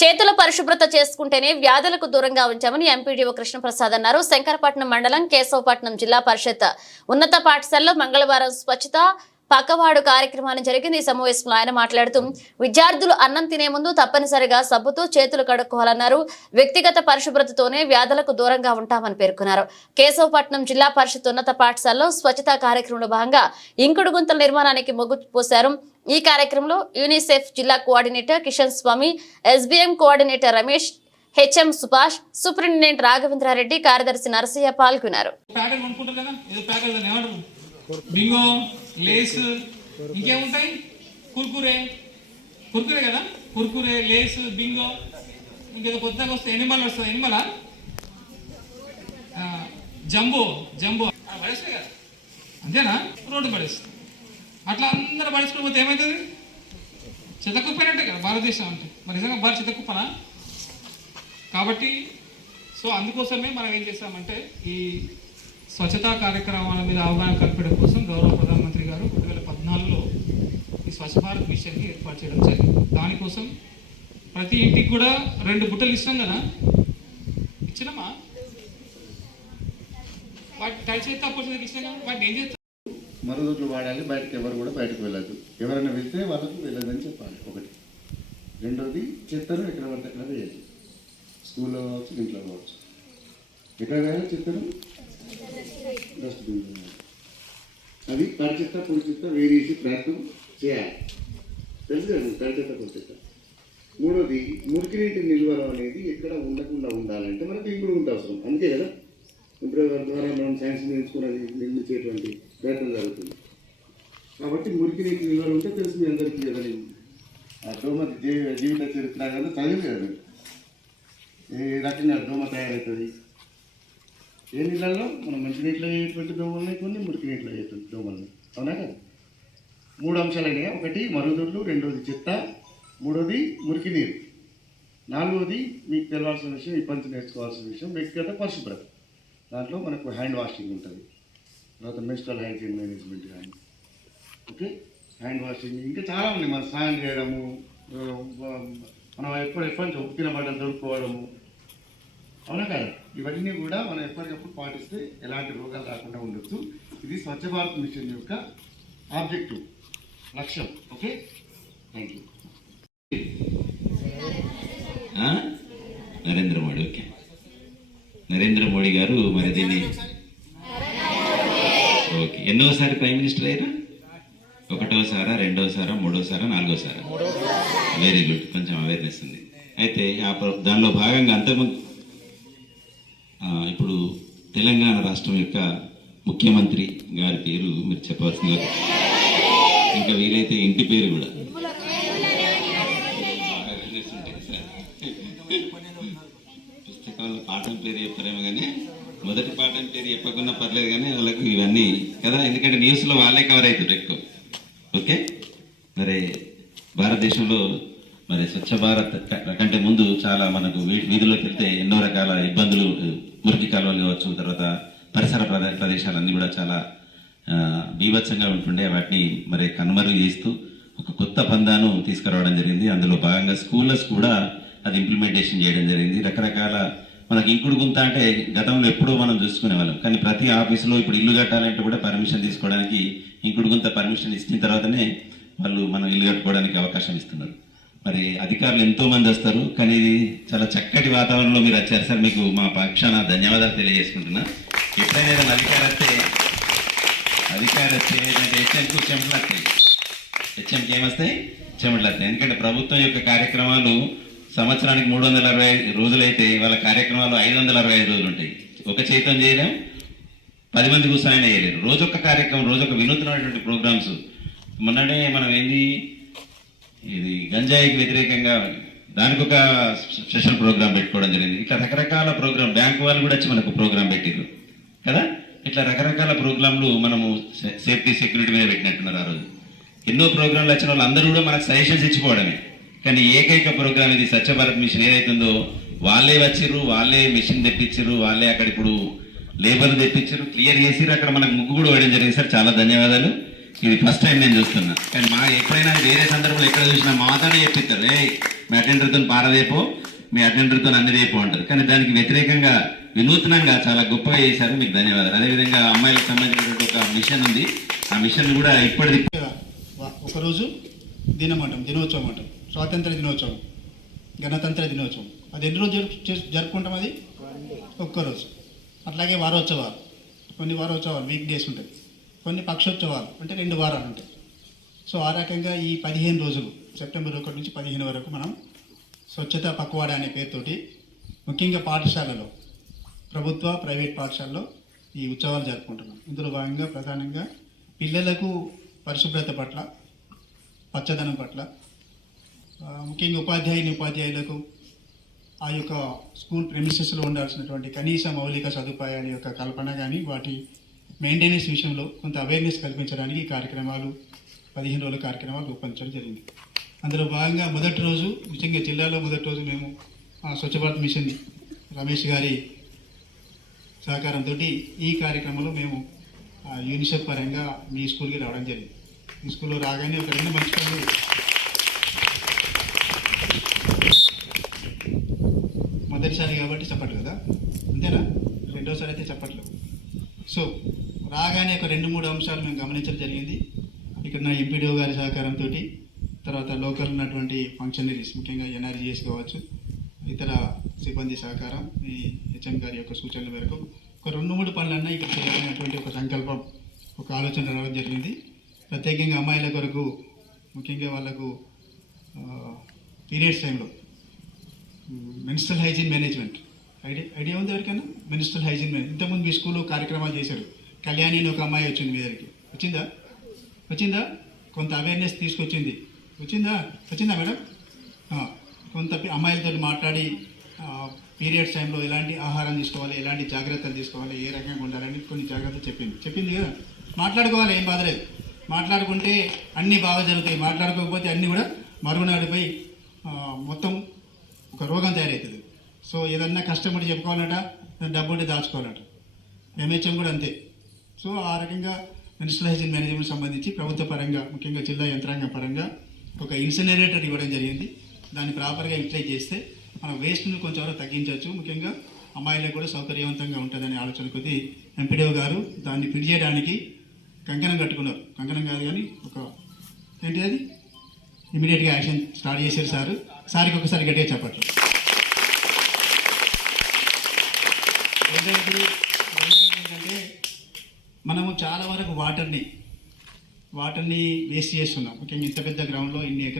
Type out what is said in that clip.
చేతుల పరిశుభ్రత చేసుకుంటేనే వ్యాధులకు దూరంగా ఉంచామని ఎంపీడీఓ కృష్ణప్రసాద్ అన్నారు. శంకరపట్నం మండలం కేశవపట్నం జిల్లా పరిషత్. ఉన్నత పాఠశాలలో మంగళవారం స్వచ్ఛత పక్కవాడు కార్యక్రమాన్ని జరిగింది. ఈ సమావేశంలో ఆయన మాట్లాడుతూ విద్యార్థులు అన్నం తినే ముందు తప్పనిసరిగా సబ్బుతో చేతులు కడుక్కోవాలన్నారు. వ్యక్తిగత పరిశుభ్రతతోనే వ్యాధులకు దూరంగా ఉంటామని పేర్కొన్నారు. కేశవపట్నం జిల్లా పరిషత్ ఉన్నత పాఠశాలలో స్వచ్ఛతా కార్యక్రమంలో భాగంగా ఇంకుడు గుంతల నిర్మాణానికి మొగ్గు పోశారు. ఈ కార్యక్రమంలో యూనిసెఫ్ జిల్లా coordinator Kishan Swamy SBM coordinator Ramesh HM Subhash superintendent Raghavendra Reddy కార్యదర్శి నరసయ్య పాల్గొన్నారు. బింగో లేస్ ఇంకేముంటాయి? కుర్కురే. కుర్కురే కదా? కుర్కురే లేస్ బింగో ఇంకేదో కొత్తగా ఎనిమల్ వస్తుంది. ఎనిమలా? Jumbo jumbo. పడేస్తాయి కదా? అంతేనా? రోడ్డు పడేస్తుంది అట్లా అందరూ పడుచుకుని పోతే ఏమవుతుంది చితకుప్పనంటే కదా భారతదేశం అంటే. మరి నిజంగా భారత చితకుప్పనా కాబట్టి సో అందుకోసమే మనం ఏం చేస్తామంటే ఈ స్వచ్ఛతా కార్యక్రమాల మీద అవగాహన కల్పించడం కోసం గౌరవ ప్రధానమంత్రి గారు రెండు వేల పద్నాలుగులో ఈ స్వచ్ఛ భారత్ మిషన్ని ఏర్పాటు చేయడం జరిగింది. దానికోసం ప్రతి ఇంటికి కూడా రెండు బుట్టలు ఇస్తాం కదా? ఇచ్చినమా? వాటి టైట్ చేస్తే అప్పుడు ఇచ్చినా కదా? వాటిని ఏం చేస్తాం? మరుగుదొడ్లు వాడాలి బయటకు ఎవరు కూడా బయటకు వెళ్ళదు. ఎవరైనా వెళ్తే వాళ్ళకు వెళ్ళదని చెప్పాలి ఒకటి. రెండోది చెత్తను ఎక్కడ పడితే అక్కడ వేయాలి స్కూల్లో కావచ్చు ఇంట్లో కావచ్చు. ఎక్కడ వేయాలి చెత్తను? డస్ట్బిన్ అది తడి చెత్త పొడి చెత్త వేరేసి ప్రయత్నం చేయాలి. తెలుసు కదా తడి చెత్త పొడి చెత్త. మూడోది మురికి నీటి నిల్వలు అనేది ఎక్కడ ఉండకుండా ఉండాలంటే మనకు ఇంకుడు ఉంటే అవసరం. అంతే కదా ఇప్పుడు ద్వారా మనం సైన్స్ నేర్చుకున్నది నిర్మించేటువంటి ప్రయత్నం జరుగుతుంది. కాబట్టి మురికి నీటి నిల్వలు ఉంటే తెలుసు మీ అందరికీ కదా ఆ దోమ జీవిత చరిత్ర కదా చదివేది ఏ రకంగా దోమ తయారవుతుంది ఏ నీళ్ళల్లో? మనం మంచి నీటిలో అయ్యేటువంటి దోమల్ని కొన్ని మురికి నీటిలో అయ్యేటువంటి దోమల్ని. అవునా కదా? మూడు అంశాలనే ఒకటి మరుగుదొడ్లు రెండోది చెత్త మూడోది మురికి నీరు. నాలుగోది మీకు తెలవాల్సిన విషయం ఈ పంచి నేర్చుకోవాల్సిన విషయం వ్యక్తిగత పరిశుభ్రత. దాంట్లో మనకు హ్యాండ్ వాషింగ్ ఉంటుంది. తర్వాత మెన్స్ట్రల్ హైజీన్ మేనేజ్మెంట్ కానీ. ఓకే? హ్యాండ్ వాషింగ్ ఇంకా చాలా ఉన్నాయి. మన స్నానం చేయడము మనం ఎప్పుడు ఎప్పటి నుంచి ఉప్పిన బట్టలు దొరుకుకోవడము అవునా కదా? ఇవన్నీ కూడా మనం ఎప్పటికప్పుడు పాటిస్తే ఎలాంటి రోగాలు రాకుండా ఉండొచ్చు. ఇది స్వచ్ఛ భారత్ మిషన్ యొక్క ఆబ్జెక్టివ్ లక్ష్యం. Okay? Thank you Narendra Modi okay. Narendra Modi garu మరి దీన్ని ఓకే. ఎన్నోసారి ప్రైమ్ మినిస్టర్ అయ్యారా ఒకటోసారా రెండోసారా మూడోసారా నాలుగోసారా? వెరీ గుడ్ కొంచెం అవేర్నెస్ ఉంది. అయితే ఆ ప్ర- దానిలో భాగంగా అంతకుముందు ఇప్పుడు తెలంగాణ రాష్ట్రం యొక్క ముఖ్యమంత్రి గారి పేరు మీరు చెప్పవలసింది ఇంకా వీలైతే ఇంటి పేరు కూడా. పుస్తకంలో పాఠం పేరు చెప్పారేమో కానీ మొదటి పాఠం పేరు చెప్పకుండా పర్లేదు కానీ వాళ్ళకు ఇవన్నీ కదా ఎందుకంటే న్యూస్లో వాళ్ళే కవర్ అవుతుంది ఎక్కువ. ఓకే? మరి భారతదేశంలో మరి స్వచ్ఛ భారత్ కంటే ముందు చాలా మనకు వీధిలోకి వెళ్తే ఎన్నో రకాల ఇబ్బందులు మురికి కాలువలు కావచ్చు తర్వాత పరిసర ప్రదేశాలన్నీ కూడా చాలా బీభత్సంగా ఉంటుండే. వాటిని మరి కనుమరుగు చేస్తూ ఒక కొత్త పందాను తీసుకురావడం జరిగింది. అందులో భాగంగా స్కూళ్ళస్ కూడా అది ఇంప్లిమెంటేషన్ చేయడం జరిగింది. రకరకాల మనకి ఇంకుడు గుంత అంటే గతంలో ఎప్పుడూ మనం చూసుకునే వాళ్ళం. కానీ ప్రతి ఆఫీసులో ఇప్పుడు ఇల్లు కట్టాలంటే కూడా పర్మిషన్ తీసుకోవడానికి ఇంకుడు గుంత పర్మిషన్ ఇచ్చిన తర్వాతనే వాళ్ళు మనం ఇల్లు కట్టుకోవడానికి అవకాశం ఇస్తున్నారు. మరి అధికారులు ఎంతో మంది వస్తారు. కానీ చాలా చక్కటి వాతావరణంలో మీరు వచ్చారు సార్. మీకు మా పక్షాన ధన్యవాదాలు తెలియజేసుకుంటున్నా. ఎప్పుడైనా ఏదైనా అధికారం వస్తే అధికారం వస్తే ఏంటంటే హెచ్ఎంకు చెమటలు వస్తాయి హెచ్ఎంకి ఏమొస్తాయి? చెమటలు వస్తాయి ఎందుకంటే ప్రభుత్వం యొక్క కార్యక్రమాలు సంవత్సరానికి మూడు వందల అరవై ఐదు రోజులైతే వాళ్ళ కార్యక్రమాలు ఐదు వందల అరవై ఐదు రోజులు ఉంటాయి ఒక చైతం చేయడం పది మంది కూర్చొని చేయలేరు రోజొక్క కార్యక్రమం రోజొక వినూత్నమైనటువంటి ప్రోగ్రామ్స్. మొన్ననే మనం ఏంది ఇది గంజాయికి వ్యతిరేకంగా దానికి ఒక స్పెషల్ ప్రోగ్రామ్ పెట్టుకోవడం జరిగింది. ఇట్లా రకరకాల ప్రోగ్రామ్ బ్యాంకు వాళ్ళు కూడా వచ్చి మనకు ప్రోగ్రామ్ పెట్టారు కదా? ఇట్లా రకరకాల ప్రోగ్రాంలు మనము సే- సేఫ్టీ సెక్యూరిటీ మీద పెట్టినట్టున్నారు ఆ రోజు. ఎన్నో ప్రోగ్రాంలు వచ్చిన వాళ్ళు అందరూ కూడా మనకు సజెషన్స్ ఇచ్చిపోవడమే. కానీ ఏకైక ప్రోగ్రామ్ ఇది స్వచ్ఛభారత్ మిషన్ ఏదైతుందో వాళ్ళే వచ్చిర్రు వాళ్ళే మిషన్ తెప్పించారు వాళ్ళే అక్కడ ఇప్పుడు లేబర్ తెప్పించారు క్లియర్ చేసిర్రు. అక్కడ మనకు ముగ్గు కూడా వేయడం జరిగింది. సార్ చాలా ధన్యవాదాలు. ఇది ఫస్ట్ టైం నేను చూస్తున్నా. కానీ మా ఎప్పుడైనా వేరే సందర్భంలో ఎక్కడ చూసినా మాతోనే చెప్పిస్తారు. ఏ మీ అటెండర్తో పారదేపో మీ అటెండర్తో అన్ని వేపో అంటారు. కానీ దానికి వ్యతిరేకంగా వినూత్నంగా చాలా గొప్పగా చేశారు. మీకు ధన్యవాదాలు. అదేవిధంగా అమ్మాయిలకు సంబంధించినటువంటి ఒక మిషన్ ఉంది. ఆ మిషన్ కూడా ఇప్పటిది వా- ఒకరోజు దినమాట దినోత్సవం అంటాం స్వాతంత్ర దినోత్సవం గణతంత్ర దినోత్సవం. అది ఎన్ని రోజులు జరుపుకుంటాం అది? ఒక్కరోజు. అట్లాగే వారోత్సవాలు. కొన్ని వారోత్సవాలు వీక్ డేస్ ఉంటాయి. కొన్ని పక్షోత్సవాలు అంటే రెండు వారాలు ఉంటాయి. సో ఆ రకంగా ఈ పదిహేను రోజులు సెప్టెంబర్ ఒకటి నుంచి పదిహేను వరకు మనం స్వచ్ఛత పక్వాడ అనే పేరుతోటి ముఖ్యంగా పాఠశాలలో ప్రభుత్వ ప్రైవేట్ పాఠశాలలో ఈ ఉత్సవాలు జరుపుకుంటున్నాం. ఇందులో భాగంగా ప్రధానంగా పిల్లలకు పరిశుభ్రత పట్ల పచ్చదనం పట్ల ముఖ్యంగా ఉపాధ్యాయుని ఉపాధ్యాయులకు ఆ యొక్క స్కూల్ ప్రెమిసెస్లో ఉండాల్సినటువంటి కనీస మౌలిక సదుపాయాల యొక్క కల్పన కానీ వాటి మెయింటెనెన్స్ విషయంలో కొంత అవేర్నెస్ కల్పించడానికి కార్యక్రమాలు పదిహేను రోజుల కార్యక్రమాలు రూపొందించడం జరిగింది. అందులో భాగంగా మొదటి రోజు ముఖ్యంగా జిల్లాలో మొదటి రోజు మేము స్వచ్ఛ భారత్ మిషన్ రమేష్ గారి సహకారంతో ఈ కార్యక్రమంలో మేము యూనిసెఫ్ పరంగా మీ స్కూల్కి రావడం జరిగింది. మీ స్కూల్లో రాగానే ఒక రెండు మంచి పనులు కాబట్టి చెప్పట్లు కదా? అంతేనా? రెండోసారి అయితే చెప్పట్లేదు. సో రాగానే ఒక రెండు మూడు అంశాలు మేము గమనించడం జరిగింది. ఇక్కడ నా ఎంపీడీఓ గారి సహకారంతో తర్వాత లోకల్ ఉన్నటువంటి ఫంక్షనరీస్ ముఖ్యంగా ఎన్ఆర్జీఎస్ కావచ్చు ఇతర సిబ్బంది సహకారం ఈ హెచ్ఎం గారి యొక్క సూచనల మేరకు ఒక రెండు మూడు పనులన్నా ఇక్కడ చేయాలనేటువంటి ఒక సంకల్పం ఒక ఆలోచన రావడం జరిగింది. ప్రత్యేకంగా అమ్మాయిల కొరకు ముఖ్యంగా వాళ్ళకు పీరియడ్స్ టైంలో menstrual hygiene management idea idea ఉంది ఎవరికైనా? మినిస్ట్రల్ హైజీన్ మేనేజ్ ఇంతకుముందు మీ స్కూల్లో కార్యక్రమాలు చేశారు. కళ్యాణి అని ఒక అమ్మాయి వచ్చింది మీ దగ్గరికి. వచ్చిందా? వచ్చిందా? కొంత అవేర్నెస్ తీసుకొచ్చింది. వచ్చిందా? వచ్చిందా మేడం? కొంత అమ్మాయిలతో మాట్లాడి పీరియడ్స్ టైంలో ఎలాంటి ఆహారం తీసుకోవాలి ఎలాంటి జాగ్రత్తలు తీసుకోవాలి ఏ రకంగా ఉండాలని కొన్ని జాగ్రత్తలు చెప్పింది. చెప్పింది కదా? మాట్లాడుకోవాలి ఏం బాధలేదు మాట్లాడుకుంటే అన్నీ బాగా జరుగుతాయి. మాట్లాడుకోకపోతే అన్నీ కూడా మరుగునాడిపోయి ఆ, మొత్తం ఒక రోగం తయారవుతుంది సో ఏదన్నా కష్టపడి చెప్పుకోవాలట డబ్బు ఉంటే దాచుకోవాలట. ఎంహెచ్ఎం కూడా అంతే. సో ఆ రకంగా మినిస్టర్ హైజీన్ మేనేజ్మెంట్ సంబంధించి ప్రభుత్వ పరంగా ముఖ్యంగా జిల్లా యంత్రాంగం పరంగా ఒక ఇన్సినరేటర్ ఇవ్వడం జరిగింది. దాన్ని ప్రాపర్గా యూటిలైజ్ చేస్తే మన వేస్ట్ను కొంచెంవరకు తగ్గించవచ్చు. ముఖ్యంగా అమ్మాయిలకు కూడా సౌకర్యవంతంగా ఉంటుందనే ఆలోచన కొద్దీ ఎంపీడీఓ గారు దాన్ని ఫిట్ చేయడానికి కంకణం కట్టుకున్నారు. కంకణం కాదు కానీ ఒక ఏంటి అది? ఇమీడియట్గా యాక్షన్ స్టార్ట్ చేశారు సార్. సారికి ఒకసారి గట్టిగా చెప్పట్లు రెండవది ఏంటంటే మనము చాలా వరకు వాటర్ని వాటర్ని వేస్ట్ చేస్తున్నాం. ముఖ్యంగా ఇంత పెద్ద గ్రౌండ్లో ఇన్ని ఎకరాలు